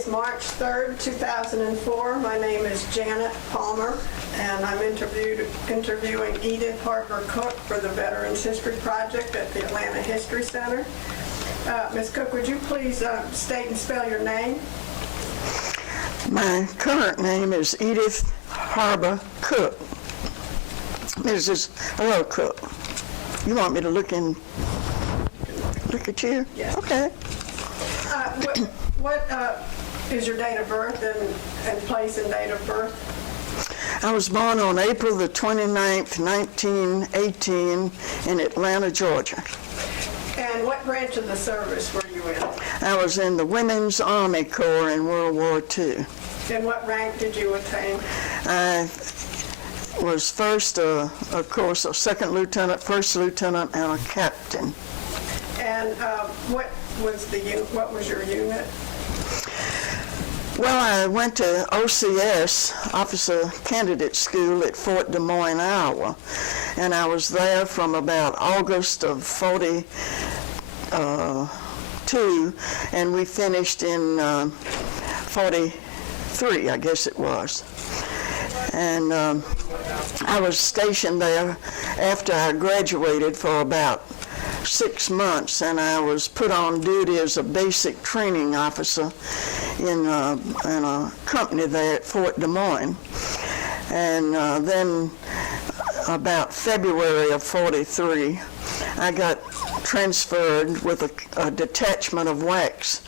is March 3rd, 2004. My name is Janet Palmer, and I'm interviewing Edith Harper Cook for the Veterans History Project at the Atlanta History Center. Ms. Cook, would you please state and spell your name? My current name is Edith Harper Cook. Mrs. Earl Cook. You want me to look at you? Yes. Okay. What is your date of birth and place and date of birth? I was born on April the 29th, 1918 in Atlanta, Georgia. And what branch of the service were you in? I was in the Women's Army Corps in World War II. And what rank did you attain? I was first, of course, a second lieutenant, first lieutenant, and a captain. And what was your unit? Well, I went to OCS, Officer Candidate School at Fort Des Moines, Iowa, and I was there from about August of 42, and we finished in 43, I guess it was. And I was stationed there after I graduated for about 6 months, and I was put on duty as a basic training officer in a company there at Fort Des Moines. And then about February of 43, I got transferred with a detachment of WACs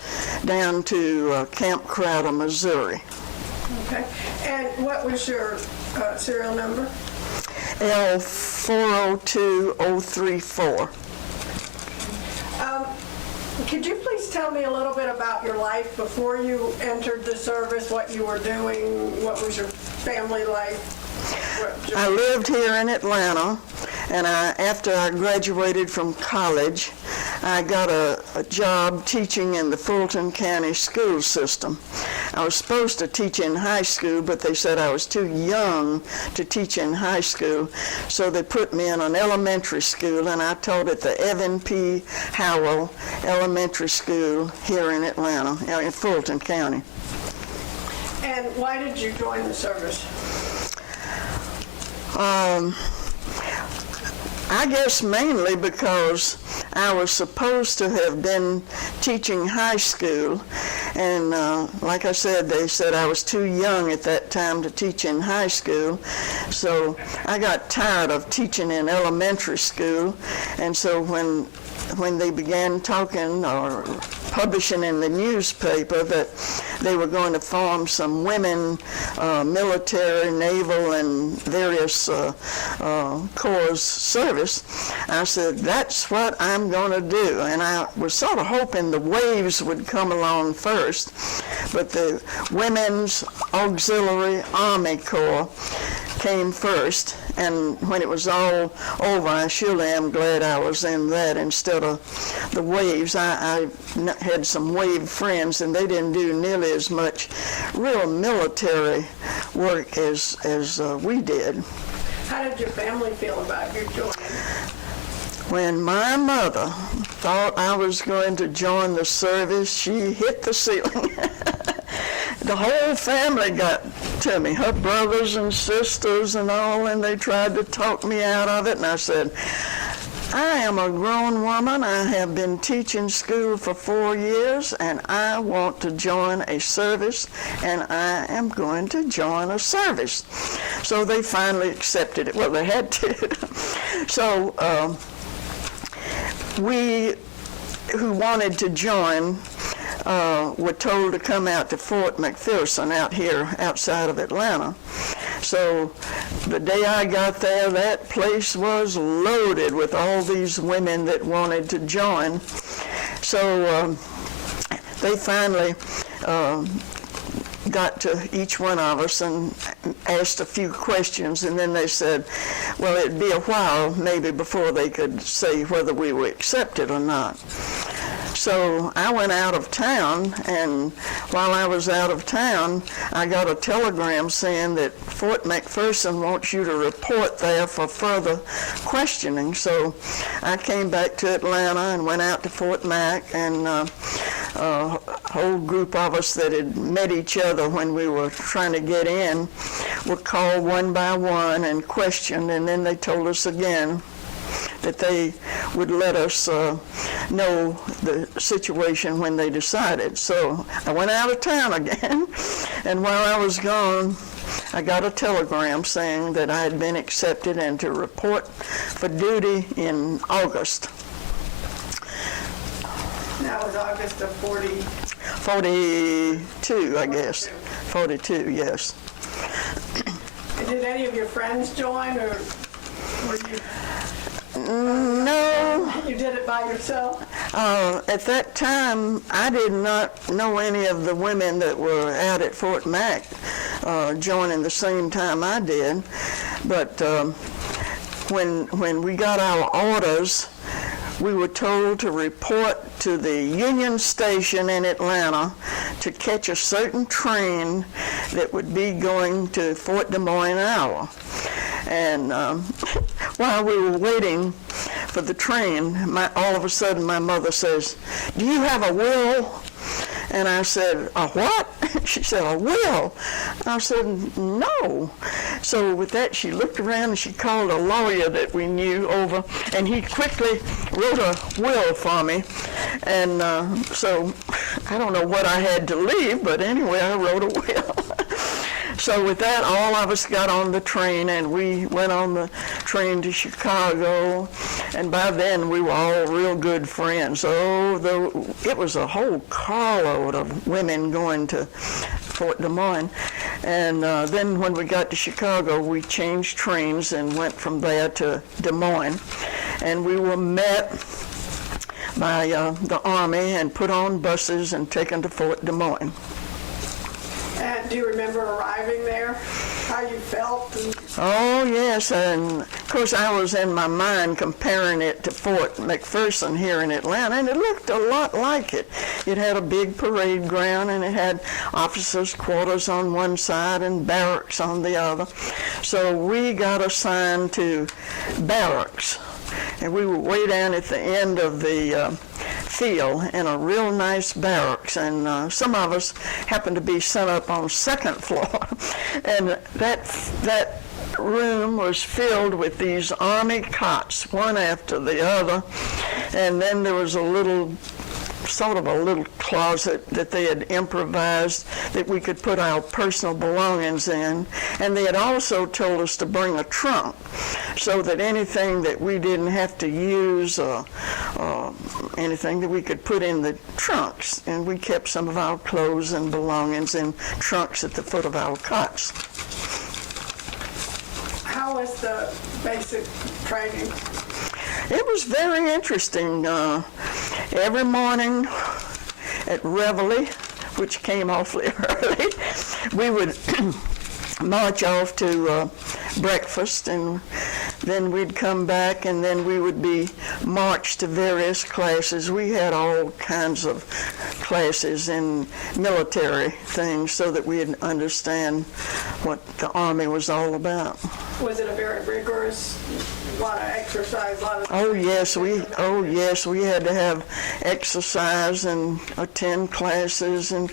down to Camp Crowder, Missouri. Okay. And what was your serial number? L402034. Could you please tell me a little bit about your life before you entered the service, what you were doing, what was your family life? I lived here in Atlanta, and after I graduated from college, I got a job teaching in the Fulton County school system. I was supposed to teach in high school, but they said I was too young to teach in high school, so they put me in an elementary school, and I taught at the Evan P. Howell Elementary School here in Atlanta, in Fulton County. And why did you join the service? I guess mainly because I was supposed to have been teaching high school, and like I said, they said I was too young at that time to teach in high school, so I got tired of teaching in elementary school, and so when they began talking or publishing in the newspaper that they were going to form some women military, naval, and various corps service, I said, that's what I'm going to do. And I was sort of hoping the waves would come along first, but the Women's Auxiliary Army Corps came first, and when it was all over, I surely am glad I was in that instead of the waves. I had some wave friends, and they didn't do nearly as much real military work as we did. How did your family feel about you joining? When my mother thought I was going to join the service, she hit the ceiling. The whole family got to me, her brothers and sisters and all, and they tried to talk me out of it, and I said, I am a grown woman. I have been teaching school for 4 years, and I want to join a service, and I am going to join a service. So they finally accepted it. Well, they had to. So we who wanted to join were told to come out to Fort McPherson out here outside of Atlanta. So the day I got there, that place was loaded with all these women that wanted to join. So they finally got to each one of us and asked a few questions, and then they said, well, it'd be a while maybe before they could say whether we were accepted or not. So I went out of town, and while I was out of town, I got a telegram saying that Fort McPherson wants you to report there for further questioning. So I came back to Atlanta and went out to Fort Mac and a whole group of us that had met each other when we were trying to get in were called one by one and questioned, and then they told us again that they would let us know the situation when they decided. So I went out of town again, and while I was gone, I got a telegram saying that I had been accepted and to report for duty in August. That was August of 42, I guess. 42, yes. Did any of your friends join, or were you? No. You did it by yourself? At that time, I did not know any of the women that were out at Fort Mac joining the same time I did. But when we got our orders, we were told to report to the Union Station in Atlanta to catch a certain train that would be going to Fort Des Moines, Iowa. And while we were waiting for the train, all of a sudden my mother says, "Do you have a will?" And I said, "A what?" She said, "A will." I said, "No." So with that, she looked around and she called a lawyer that we knew over, and he quickly wrote a will for me. And so I don't know what I had to leave, but anyway, I wrote a will. So with that, all of us got on the train, and we went on the train to Chicago, and by then we were all real good friends. It was a whole carload of women going to Fort Des Moines. And then when we got to Chicago, we changed trains and went from there to Des Moines. And we were met by the Army and put on buses and taken to Fort Des Moines. And do you remember arriving there, how you felt? Oh, yes, and of course I was in my mind comparing it to Fort McPherson here in Atlanta, and it looked a lot like it. It had a big parade ground, and it had officers' quarters on one side and barracks on the other. So we got assigned to barracks, and we were way down at the end of the field in a real nice barracks, and some of us happened to be sent up on second floor, and that room was filled with these army cots, one after the other, and then there was a little closet that they had improvised that we could put our personal belongings in, and they had also told us to bring a trunk so that anything that we didn't have to use or anything that we could put in the trunks, and we kept some of our clothes and belongings in trunks at the foot of our cots. How was the basic training? It was very interesting. Every morning at Reveille, which came awfully early, we would march off to breakfast, and then we'd come back, and then we would be marched to various classes. We had all kinds of classes in military things so that we'd understand what the Army was all about. Was it a very rigorous, lot of exercise, Oh yes, we had to have exercise and attend classes, and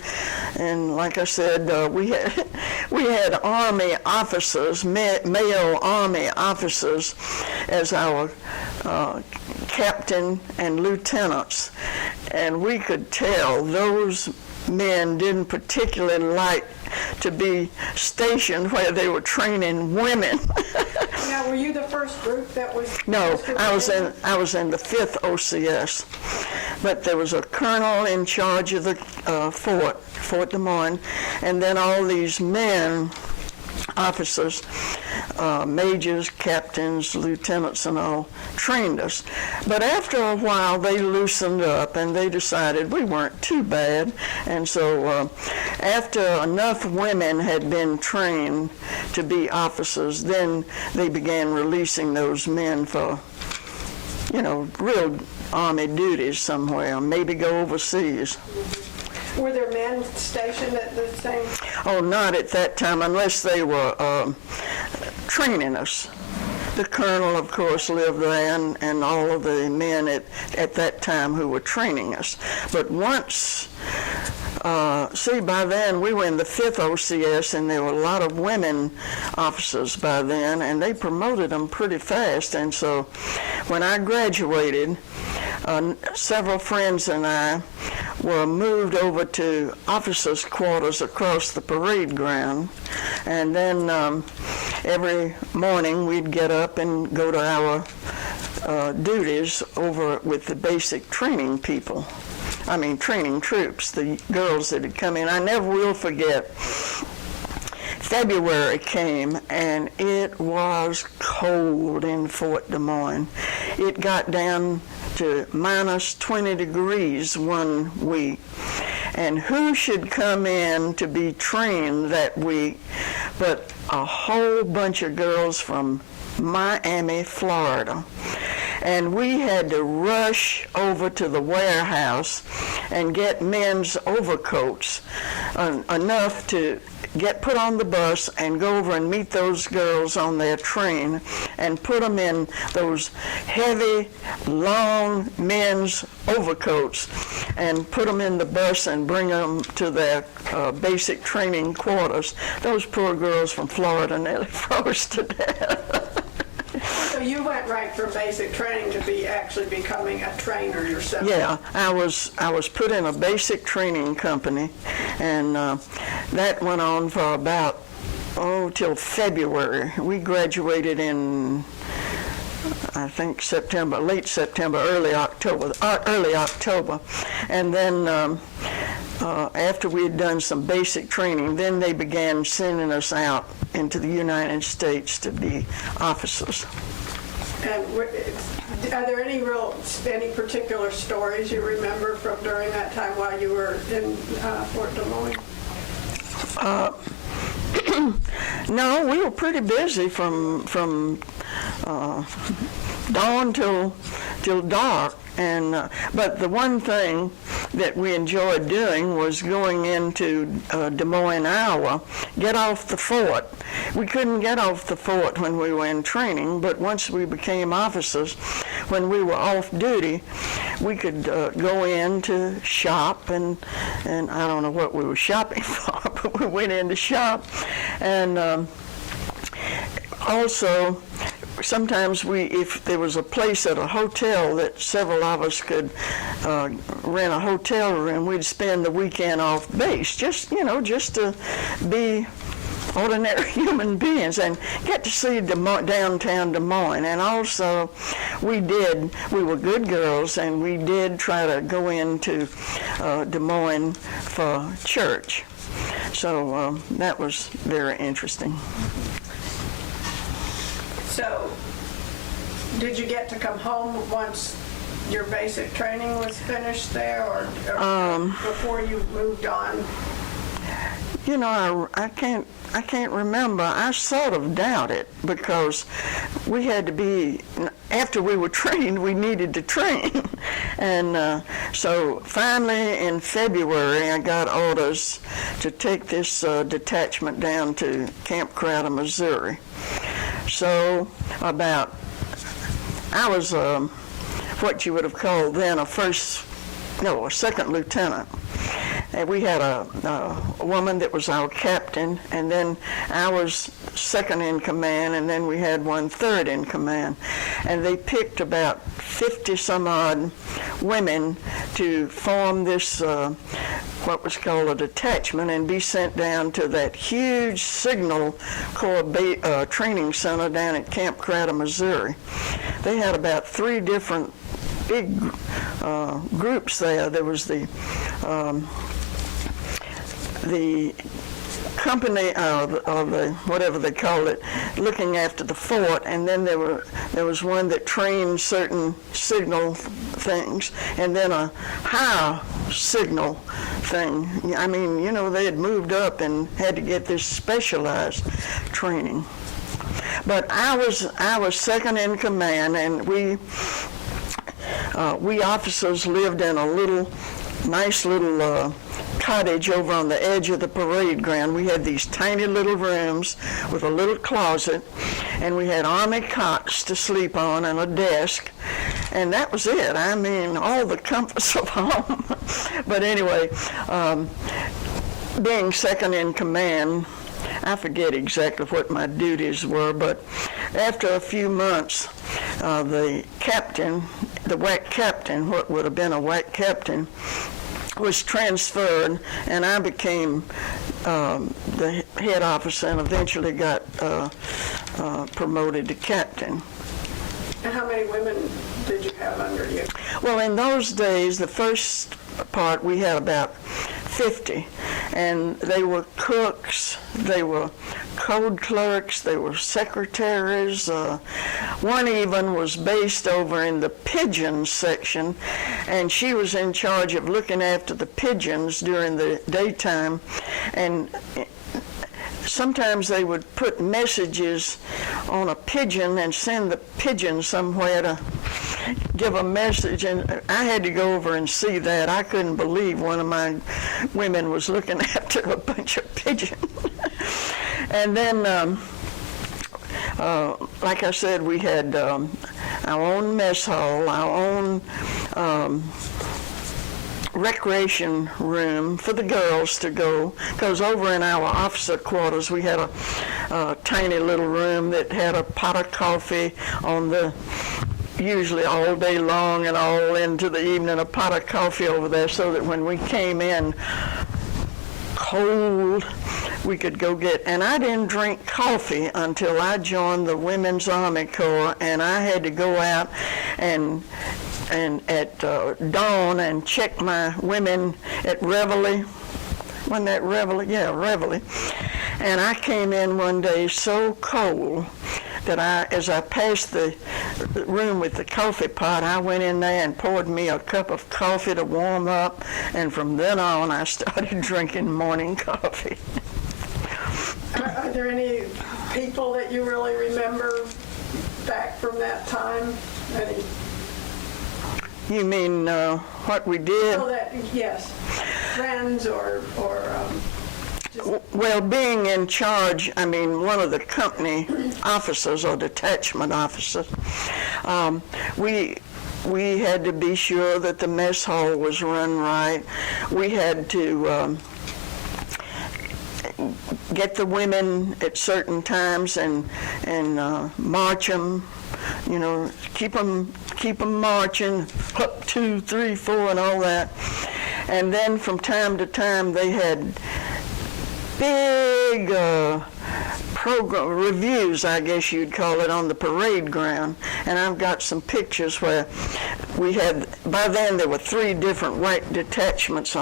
like I said, we had Army officers, male Army officers, as our captain and lieutenants, and we could tell those men didn't particularly like to be stationed where they were training women. Now, were you the first group that was? No, I was in the 5th OCS, but there was a colonel in charge of the Fort Des Moines, and then all these men, officers, majors, captains, lieutenants, and all trained us. But after a while, they loosened up, and they decided we weren't too bad. And so after enough women had been trained to be officers, then they began releasing those men for, real Army duties somewhere, maybe go overseas. Were there men stationed at the same? Oh, not at that time, unless they were training us. the colonel, of course, lived there, and all of the men at that time who were training us. But once, by then we were in the 5th OCS, and there were a lot of women officers by then, and they promoted them pretty fast. And so when I graduated, several friends and I were moved over to officers' quarters across the parade ground, and then every morning we'd get up and go to our duties over with the basic training people. Training troops, the girls that had come in. I never will forget, February came, and it was cold in Fort Des Moines. It got down to minus 20 degrees one week. And who should come in to be trained that week but a whole bunch of girls from Miami, Florida. And we had to rush over to the warehouse and get men's overcoats, enough to get put on the bus and go over and meet those girls on their train and put them in those heavy, long men's overcoats and put them in the bus and bring them to their basic training quarters. Those poor girls from Florida nearly froze to death. So you went right from basic training to be actually becoming a trainer yourself? Yeah, I was put in a basic training company, and that went on for about, till February. We graduated in, I think, September, late September, early October. And then after we had done some basic training, then they began sending us out into the United States to be officers. And are there any particular stories you remember from during that time while you were in Fort Des Moines? No, we were pretty busy from dawn till dark. And but the one thing that we enjoyed doing was going into Des Moines, Iowa, get off the fort. We couldn't get off the fort when we were in training, but once we became officers, when we were off duty, we could go in to shop, and I don't know what we were shopping for, but we went in to shop. And also, sometimes if there was a place at a hotel that several of us could rent a hotel room, we'd spend the weekend off base, just to be ordinary human beings and get to see downtown Des Moines. And also, we were good girls, and we did try to go into Des Moines for church. So that was very interesting. So, did you get to come home once your basic training was finished there, or before you moved on? I can't remember. I sort of doubt it, because we had to be, after we were trained, we needed to train. And so finally in February, I got orders to take this detachment down to Camp Crowder, Missouri. So I was what you would have called then a second lieutenant. And we had a woman that was our captain, and then I was second in command, and then we had one third in command. And they picked about 50 some odd women to form this what was called a detachment and be sent down to that huge Signal Corps training center down at Camp Crowder, Missouri. They had about 3 different big groups there. There was the company, or the whatever they called it, looking after the fort, and then there was one that trained certain signal things, and then a higher signal thing. I mean, they had moved up and had to get this specialized training. But I was second in command, and we officers lived in a nice little cottage over on the edge of the parade ground. We had these tiny little rooms with a little closet, and we had army cots to sleep on and a desk, and that was it. I mean, all the comforts of home. But anyway, being second in command, I forget exactly what my duties were, but after a few months, the captain, the WAC captain, what would have been a WAC captain, was transferred, and I became the head officer and eventually got promoted to captain. And how many women did you have under you? Well, in those days, the first part, we had about 50, and they were cooks, they were code clerks, they were secretaries. One even was based over in the pigeons section, and she was in charge of looking after the pigeons during the daytime, and sometimes they would put messages on a pigeon and send the pigeon somewhere to give a message, and I had to go over and see that. I couldn't believe one of my women was looking after a bunch of pigeons. And then, like I said, we had our own mess hall, our own recreation room for the girls to go, because over in our officer quarters we had a tiny little room that had a pot of coffee on the, usually all day long and all into the evening, a pot of coffee over there, so that when we came in cold, we could go get, and I didn't drink coffee until I joined the Women's Army Corps, and I had to go out and at dawn and check my women at Reveille. Wasn't that Reveille? Yeah, Reveille. And I came in one day so cold that as I passed the room with the coffee pot, I went in there and poured me a cup of coffee to warm up, and from then on I started drinking morning coffee. Are there any people that you really remember back from that time? Any? You mean what we did? So that, yes, friends or just... Well, being in charge, I mean, one of the company officers or detachment officers, we had to be sure that the mess hall was run right. We had to get the women at certain times and march them, you know, keep them marching, up 2, 3, 4, and all that. And then from time to time they had big program reviews, I guess you'd call it, on the parade ground. And I've got some pictures where we had, by then there were 3 different white detachments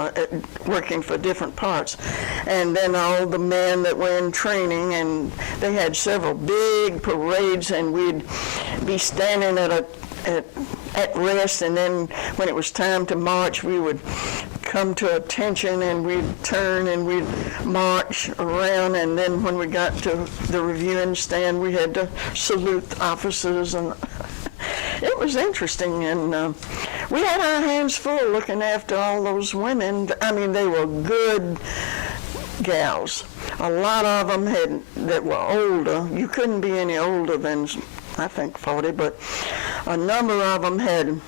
working for different parts. And then all the men that were in training, and they had several big parades, and we'd be standing at rest, and then when it was time to march, we would come to attention and we'd turn and we'd march around, and then when we got to the reviewing stand, we had to salute the officers, and it was interesting, and we had our hands full looking after all those women. I mean, they were good gals. A lot of them that were older. You couldn't be any older than, I think, 40, but a number of them had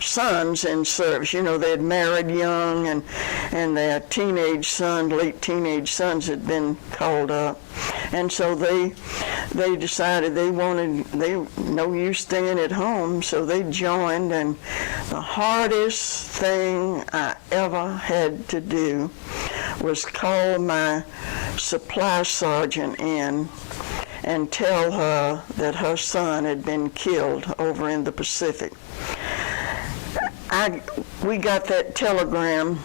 sons in service. You know, they had married young, and their teenage son, late teenage sons had been called up. And so they decided they no use staying at home, so they joined. And the hardest thing I ever had to do was call my supply sergeant in and tell her that her son had been killed over in the Pacific. We got that telegram,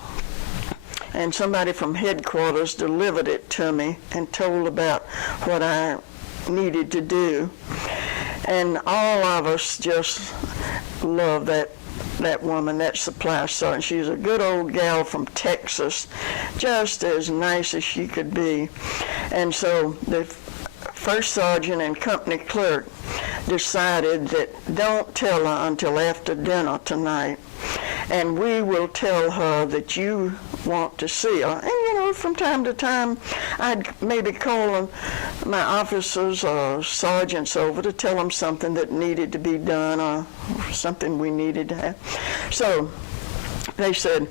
and somebody from headquarters delivered it to me and told about what I needed to do. And all of us just loved that woman, that supply sergeant. She's a good old gal from Texas, just as nice as she could be. And so the first sergeant and company clerk decided that don't tell her until after dinner tonight. and we will tell her that you want to see her. And you know, from time to time, I'd maybe call my officers or sergeants over to tell them something that needed to be done or something we needed to have. So they said,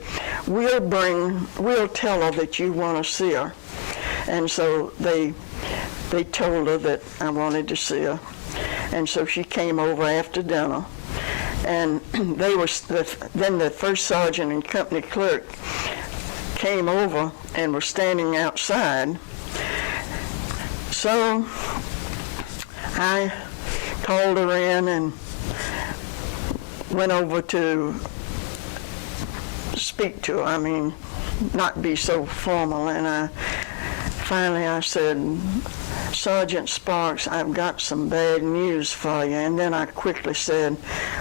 we'll tell her that you want to see her. And so they told her that I wanted to see her. And so she came over after dinner. And then the first sergeant and company clerk came over and were standing outside. So I called her in and went over to speak to her. I mean, not be so formal. And finally I said, Sergeant Sparks, I've got some bad news for you. And then I quickly said,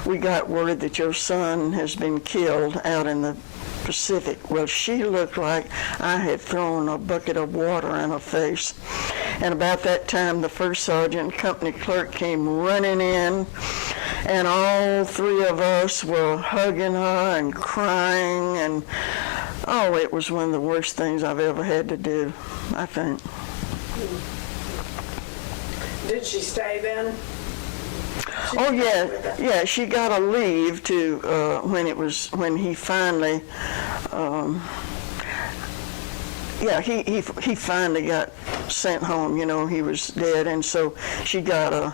we got word that your son has been killed out in the Pacific. Well, she looked like I had thrown a bucket of water in her face. And about that time, the first sergeant, company clerk, came running in, and all three of us were hugging her and crying, and oh, it was one of the worst things I've ever had to do, I think. Did she stay then? Oh yeah. She got a leave to when he finally, he finally got sent home. You know, he was dead, and so she got a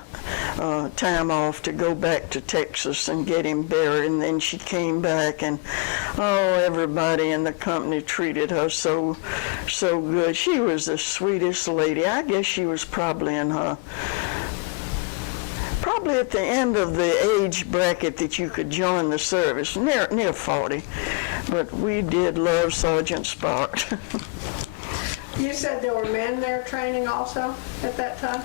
time off to go back to Texas and get him buried. And then she came back, and everybody in the company treated her so good. She was the sweetest lady. I guess she was probably at the end of the age bracket that you could join the service, near 40. But we did love Sergeant Sparks. You said there were men there training also at that time?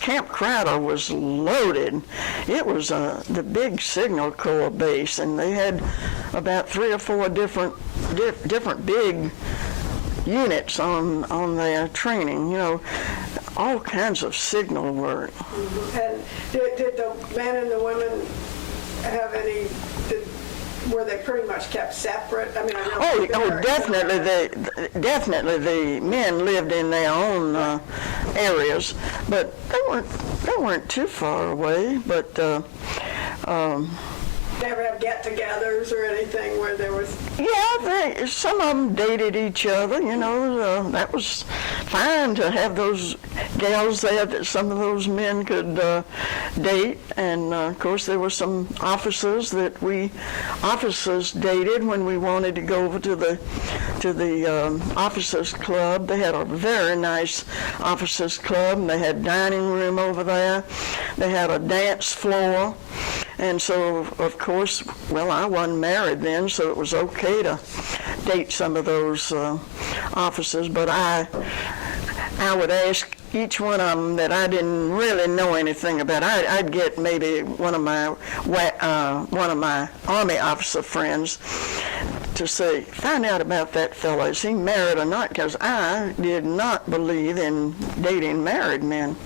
Camp Crowder was loaded. It was the big Signal Corps base, and they had about 3 or 4 different big units on their training. You know, all kinds of signal work. And did the men and the women have any? Were they pretty much kept separate? I mean, definitely the men lived in their own areas, but they weren't too far away. But never have get-togethers or anything where there was? Yeah, some of them dated each other. You know, that was fine to have those gals there that some of those men could date. And of course, there were some officers that officers dated when we wanted to go over to the officers club. They had a very nice officers club, and they had dining room over there. They had a dance floor. And so, of course, well, I wasn't married then, so it was okay to date some of those officers. But I would ask each one of them that I didn't really know anything about. I'd get maybe one of my Army officer friends to say, find out about that fellow. Is he married or not? Because I did not believe in dating married men.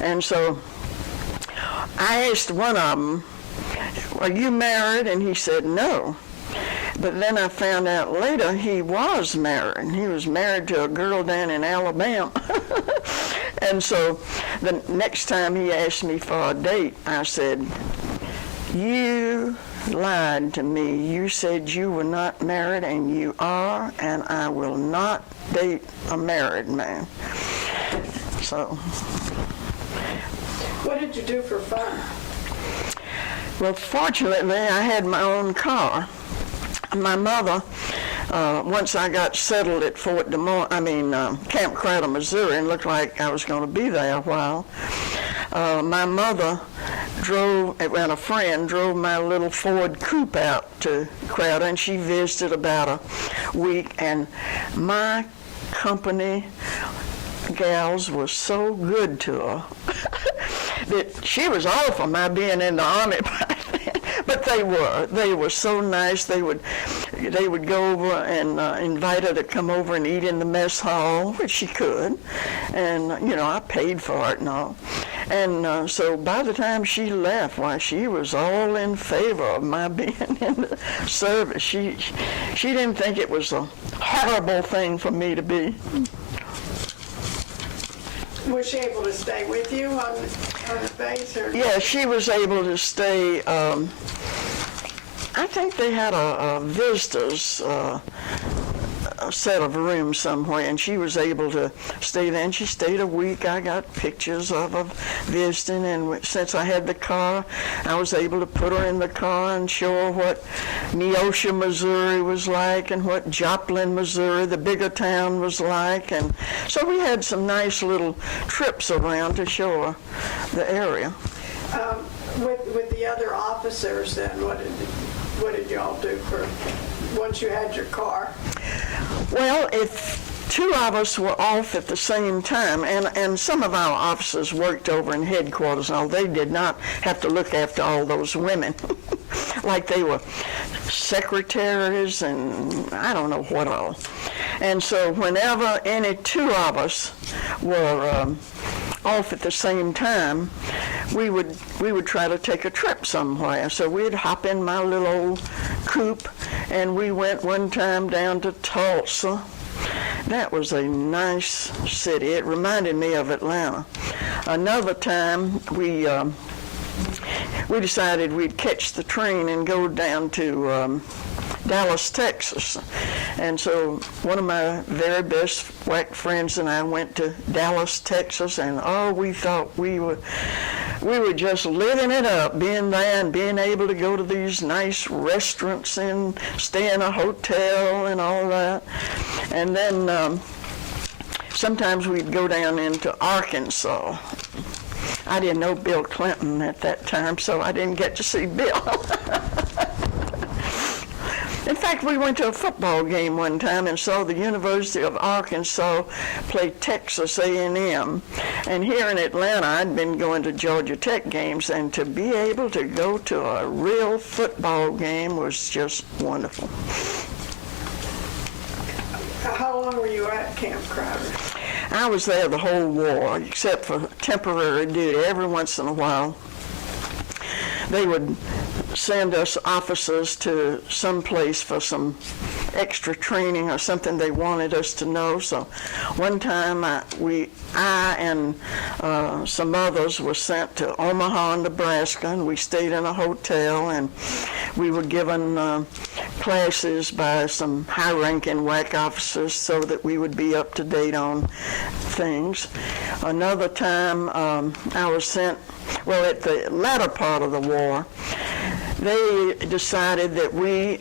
And so I asked one of them, are you married? And he said no. But then I found out later he was married. He was married to a girl down in Alabama. And so the next time he asked me for a date, I said, you lied to me. You said you were not married, and you are, and I will not date a married man. So. What did you do for fun? Well, fortunately, I had my own car. My mother, once I got settled at Camp Crowder, Missouri, and looked like I was going to be there a while, my mother and a friend drove my little Ford coupe out to Crowder, and she visited about a week, and my company gals were so good to her that she was awful, my being in the Army by then. But they were so nice. They would go over and invite her to come over and eat in the mess hall, which she could, and I paid for it and all. And so by the time she left, why, she was all in favor of my being in the service. She didn't think it was a horrible thing for me to be. Was she able to stay with you on the base? Or? Yeah, she was able to stay. I think they had a visitors a set of rooms somewhere, and she was able to stay there. And she stayed a week. I got pictures of her visiting, and since I had the car, I was able to put her in the car and show her what Neosho, Missouri was like, and what Joplin, Missouri, the bigger town, was like. And so we had some nice little trips around to show her the area. With the other officers, then, what did y'all do for once you had your car? Well, if two of us were off at the same time, and some of our officers worked over in headquarters, and all, they did not have to look after all those women like they were secretaries and I don't know what all. And so whenever any two of us were off at the same time, we would try to take a trip somewhere. So we'd hop in my little old coupe, and we went one time down to Tulsa. That was a nice city. It reminded me of Atlanta. Another time, we decided we'd catch the train and go down to Dallas, Texas. And so one of my very best whack friends and I went to Dallas, Texas, and we thought we were just living it up, being there and being able to go to these nice restaurants and stay in a hotel and all that. And then sometimes we'd go down into Arkansas. I didn't know Bill Clinton at that time, so I didn't get to see Bill. In fact, we went to a football game one time and saw the University of Arkansas play Texas A&M. And here in Atlanta, I'd been going to Georgia Tech games, and to be able to go to a real football game was just wonderful. How long were you at Camp Crowder? I was there the whole war, except for temporary duty. Every once in a while, they would send us officers to some place for some extra training or something they wanted us to know. So one time I and some others were sent to Omaha, Nebraska, and we stayed in a hotel, and we were given classes by some high-ranking WAC officers so that we would be up to date on things. Another time I was sent, well, at the latter part of the war, they decided that we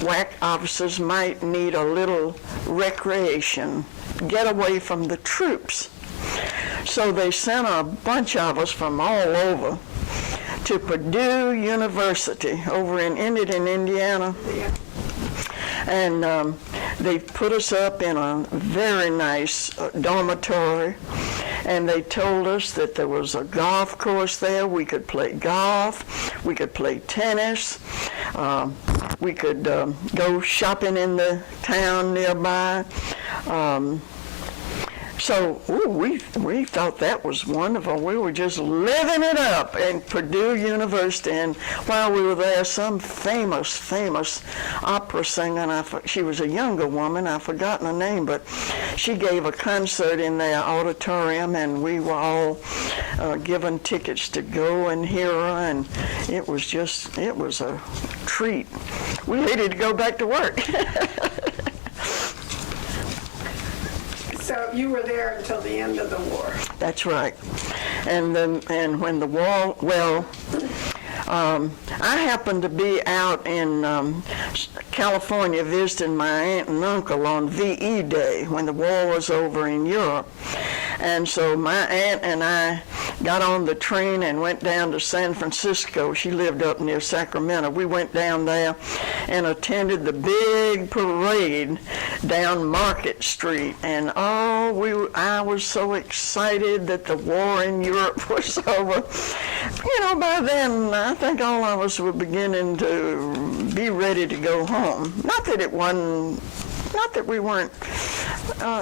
WAC officers might need a little recreation, get away from the troops. So they sent a bunch of us from all over to Purdue University over in Indiana. And they put us up in a very nice dormitory, and they told us that there was a golf course there. We could play golf, we could play tennis, we could go shopping in the town nearby. So we thought that was wonderful. We were just living it up at Purdue University. And while we were there, some famous opera singer, she was a younger woman, I've forgotten her name, but she gave a concert in their auditorium, and we were all given tickets to go and hear her, and it was a treat. We hated to go back to work. So you were there until the end of the war. That's right. And when the war, I happened to be out in California visiting my aunt and uncle on VE Day when the war was over in Europe. And so my aunt and I got on the train and went down to San Francisco. She lived up near Sacramento. We went down there and attended the big parade down Market Street. And I was so excited that the war in Europe was over. You know, by then, I think all of us were beginning to be ready to go home. Not that we weren't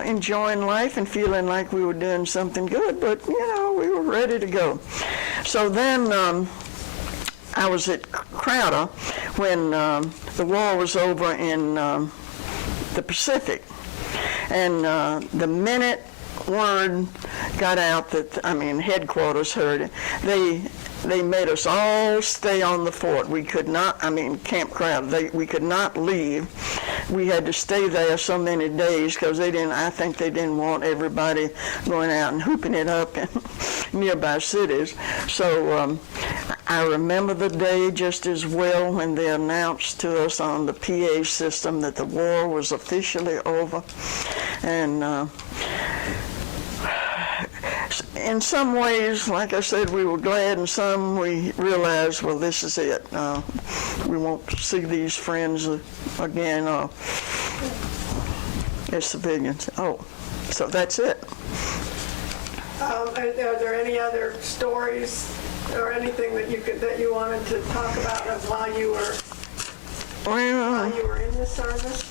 enjoying life and feeling like we were doing something good, but, you know, we were ready to go. So then I was at Crowder when the war was over in the Pacific. And the minute word got out that, headquarters heard it, they made us all stay on the fort. We could not, Camp Crowder, we could not leave. We had to stay there so many days because I think they didn't want everybody going out and hooping it up in nearby cities. So I remember the day just as well when they announced to us on the PA system that the war was officially over. And in some ways, like I said, we were glad. In some, we realized, well, this is it. We won't see these friends again as civilians. Oh, so that's it. Are there any other stories or anything that you wanted to talk about while you were in the service?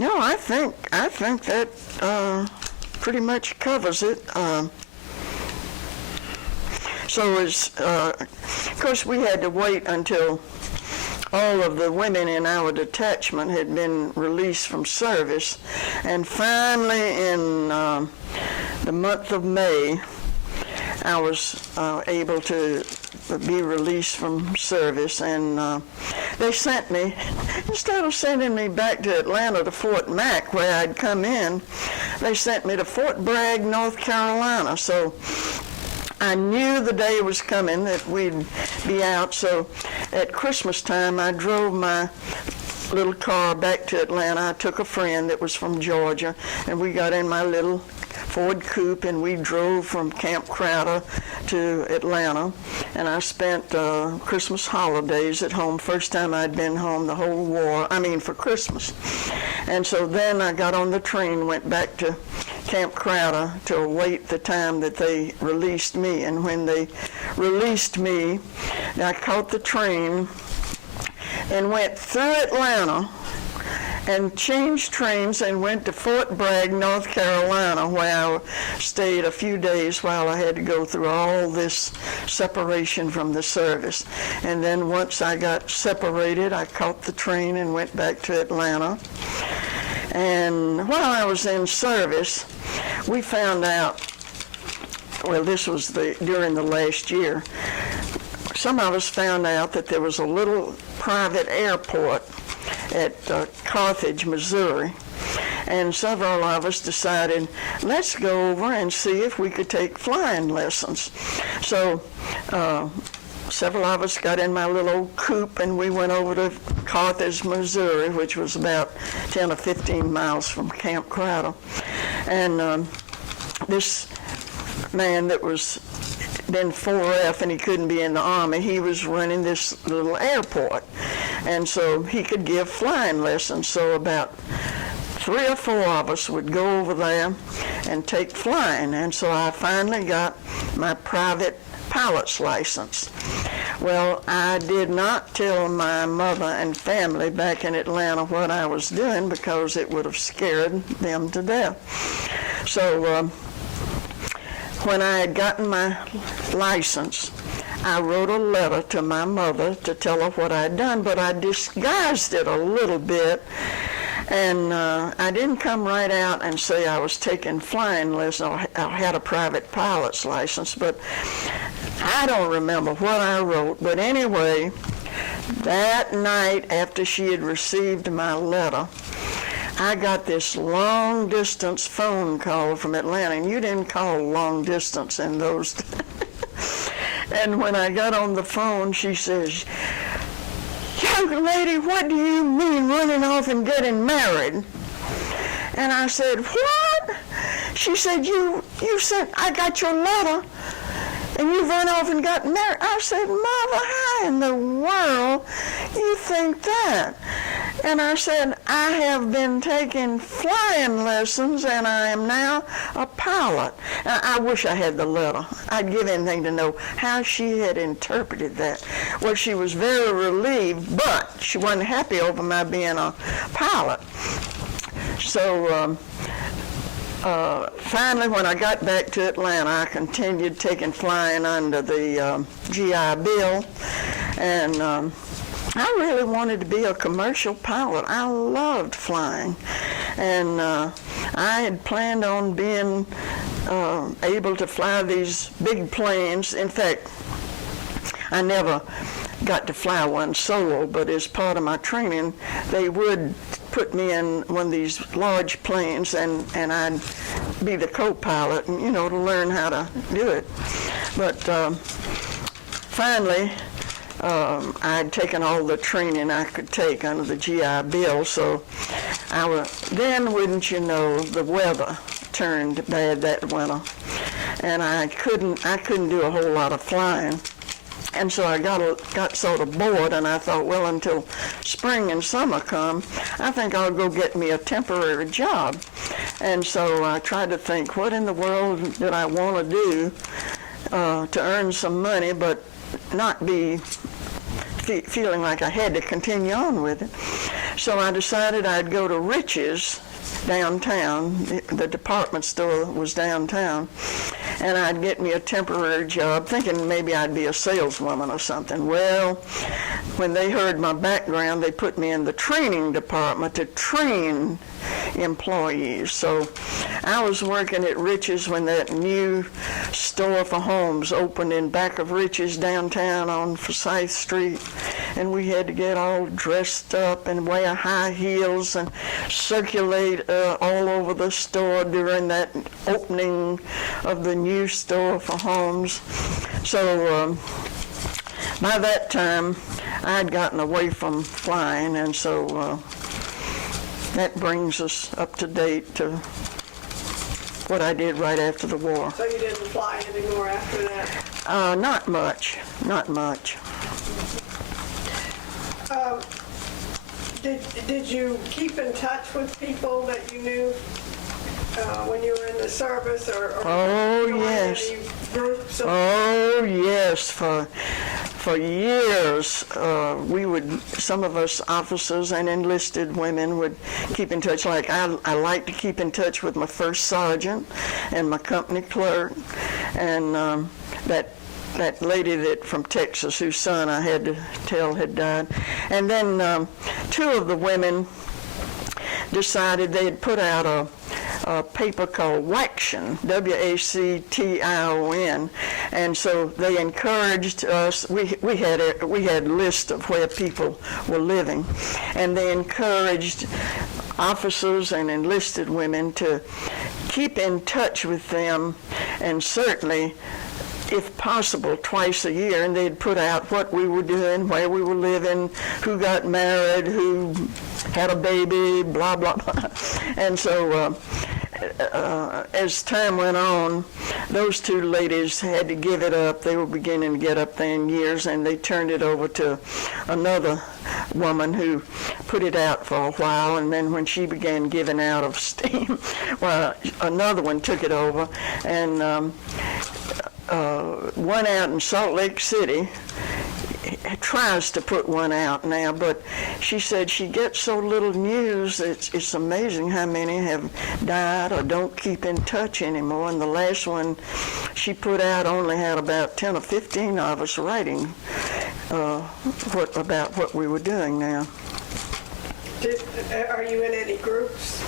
No, I think that pretty much covers it. Of course, we had to wait until all of the women in our detachment had been released from service, and finally in the month of May, I was able to be released from service, and they sent me, instead of sending me back to Atlanta to Fort Mack where I'd come in, they sent me to Fort Bragg, North Carolina. So I knew the day was coming that we'd be out. So at Christmas time, I drove my little car back to Atlanta. I took a friend that was from Georgia, and we got in my little Ford coupe, and we drove from Camp Crowder to Atlanta, and I spent Christmas holidays at home. First time I'd been home the whole war, for Christmas. And so then I got on the train, went back to Camp Crowder to await the time that they released me. And when they released me, I caught the train and went through Atlanta and changed trains and went to Fort Bragg, North Carolina, where I stayed a few days while I had to go through all this separation from the service. And then once I got separated, I caught the train and went back to Atlanta. And while I was in service, we found out, well, this was during the last year, some of us found out that there was a little private airport at Carthage, Missouri, and several of us decided, let's go over and see if we could take flying lessons. So several of us got in my little old coupe, and we went over to Carthage, Missouri, which was about 10 or 15 miles from Camp Crowder. And this man that was been 4F and he couldn't be in the Army, he was running this little airport, and so he could give flying lessons. So about 3 or 4 of us would go over there and take flying, and so I finally got my private pilot's license. Well, I did not tell my mother and family back in Atlanta what I was doing because it would have scared them to death. So when I had gotten my license, I wrote a letter to my mother to tell her what I'd done, but I disguised it a little bit, and I didn't come right out and say I was taking flying lessons or I had a private pilot's license, but I don't remember what I wrote. But anyway, that night after she had received my letter, I got this long-distance phone call from Atlanta, and you didn't call long distance in those days. And when I got on the phone, she says, "Young lady, what do you mean running off and getting married?" And I said, "What?" She said, you said, "I got your letter, and you run off and got married." I said, "Mother, how in the world you think that?" And I said, "I have been taking flying lessons, and I am now a pilot." I wish I had the letter. I'd give anything to know how she had interpreted that. Well, she was very relieved, but she wasn't happy over my being a pilot. So Finally, when I got back to Atlanta, I continued taking flying under the GI Bill, and I really wanted to be a commercial pilot. I loved flying, and I had planned on being able to fly these big planes. In fact, I never got to fly one solo, but as part of my training, they would put me in one of these large planes, and I'd be the co-pilot, and, you know, to learn how to do it. But finally, I'd taken all the training I could take under the GI Bill, so then, wouldn't you know, the weather turned bad that winter, and I couldn't do a whole lot of flying. And so I got sort of bored, and I thought, well, until spring and summer come, I think I'll go get me a temporary job. And so I tried to think, what in the world did I want to do to earn some money, but not be feeling like I had to continue on with it. So I decided I'd go to Rich's downtown. The department store was downtown, and I'd get me a temporary job, thinking maybe I'd be a saleswoman or something. Well, when they heard my background, they put me in the training department to train employees. So I was working at Rich's when that new store for homes opened in back of Rich's downtown on Forsyth Street, and we had to get all dressed up and wear high heels and circulate all over the store during that opening of the new store for homes. So by that time, I had gotten away from flying, and so that brings us up to date to what I did right after the war. So you didn't fly anymore after that? Not much. Did you keep in touch with people that you knew when you were in the service, or Oh, yes. any groups? Oh, yes. For years, some of us officers and enlisted women would keep in touch. Like I like to keep in touch with my first sergeant and my company clerk, and that lady from Texas whose son I had to tell had died. And then two of the women decided they'd put out a paper called WACTION, W-A-C-T-I-O-N, and so they encouraged us. We had a list of where people were living, and they encouraged officers and enlisted women to keep in touch with them, and certainly, if possible, twice a year, and they'd put out what we were doing, where we were living, who got married, who had a baby, blah, blah, blah. And so as time went on, those two ladies had to give it up. They were beginning to get up there in years, and they turned it over to another woman who put it out for a while, and then when she began giving out of steam, well, another one took it over, and one out in Salt Lake City tries to put one out now, but she said she gets so little news, it's amazing how many have died or don't keep in touch anymore, and the last one she put out only had about 10 or 15 of us writing about what we were doing now. Are you in any groups?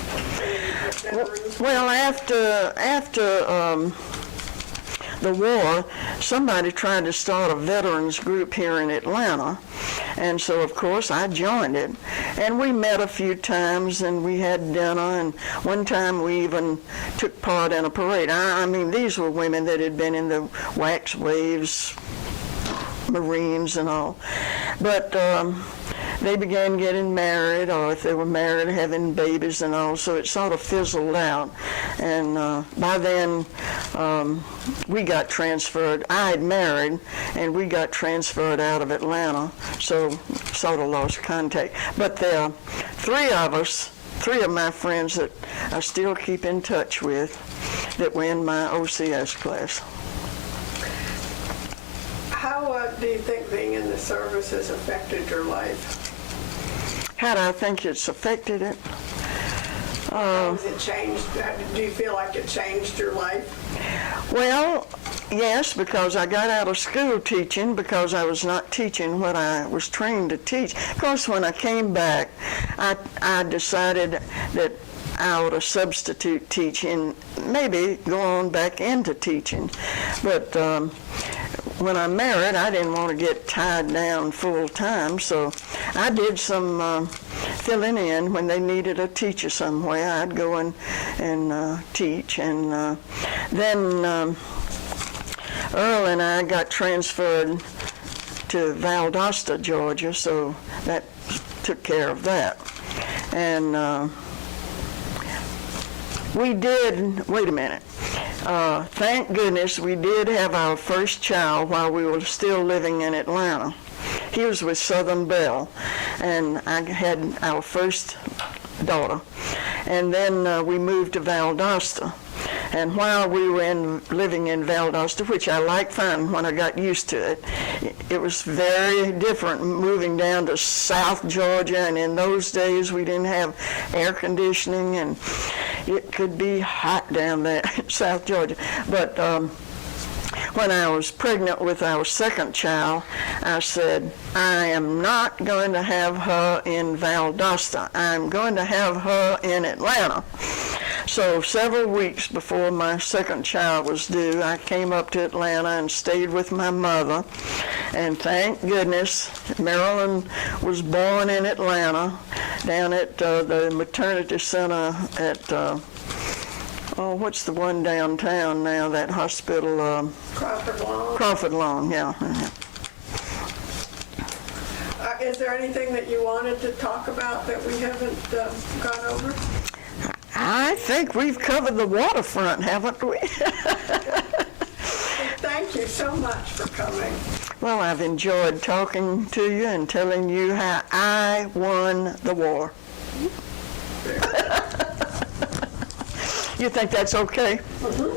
Well, after the war, somebody tried to start a veterans group here in Atlanta, and so of course I joined it, and we met a few times, and we had dinner, and one time we even took part in a parade. I mean, these were women that had been in the wax waves, Marines and all, but they began getting married, or if they were married, having babies and all, so it sort of fizzled out. And by then, we got transferred. I had married, and we got transferred out of Atlanta, so sort of lost contact. But there are three of my friends that I still keep in touch with that were in my OCS class. How do you think being in the service has affected your life? How do I think it's affected it? How has it changed? Do you feel like it changed your life? Well, yes, because I got out of school teaching because I was not teaching what I was trained to teach. Of course, when I came back, I decided that I ought to substitute teaching, maybe go on back into teaching. But when I married, I didn't want to get tied down full time, so I did some filling in when they needed a teacher somewhere. I'd go and teach, and then Earl and I got transferred to Valdosta, Georgia, so that took care of that. And we did, wait a minute, thank goodness we did have our first child while we were still living in Atlanta. He was with Southern Bell, and I had our first daughter. And then we moved to Valdosta. And while we were living in Valdosta, which I liked fine when I got used to it, it was very different moving down to South Georgia, and in those days we didn't have air conditioning, and it could be hot down there in South Georgia. But when I was pregnant with our second child, I said, I am not going to have her in Valdosta. I'm going to have her in Atlanta. So several weeks before my second child was due, I came up to Atlanta and stayed with my mother. And thank goodness, Marilyn was born in Atlanta, down at the maternity center at, what's the one downtown now, that hospital? Crawford Lawn. Crawford Lawn, yeah. Is there anything that you wanted to talk about that we haven't gone over? I think we've covered the waterfront, haven't we? Thank you so much for coming. Well, I've enjoyed talking to you and telling you how I won the war. You think that's okay? Mm-hmm.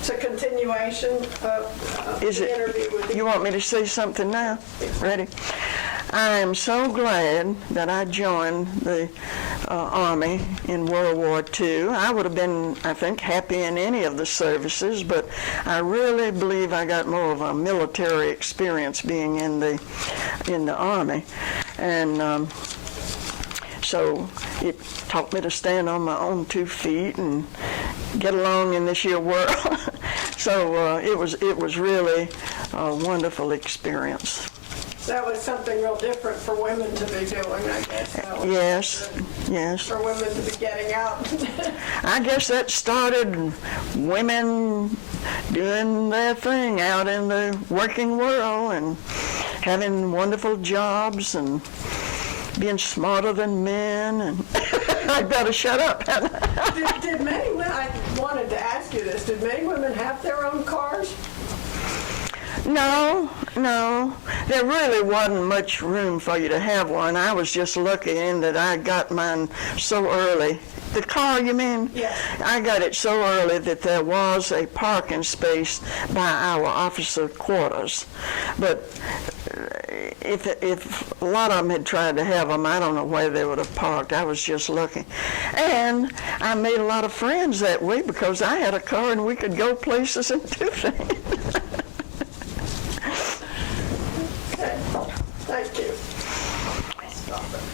It's a continuation of the interview with you. You want me to say something now? Ready? I am so glad that I joined the Army in World War II. I would have been, I think, happy in any of the services, but I really believe I got more of a military experience being in the Army. And so it taught me to stand on my own 2 feet and get along in this here world. So it was really a wonderful experience. That was something real different for women to be doing, I guess. Yes. For women to be getting out. I guess that started women doing their thing out in the working world and having wonderful jobs and being smarter than men, and I'd better shut up. Did many women, I wanted to ask you this, did many women have their own cars? No. There really wasn't much room for you to have one. I was just lucky in that I got mine so early. The car, you mean? Yes. I got it so early that there was a parking space by our officer quarters. But if a lot of them had tried to have them, I don't know where they would have parked. I was just lucky. And I made a lot of friends that way because I had a car and we could go places and do things.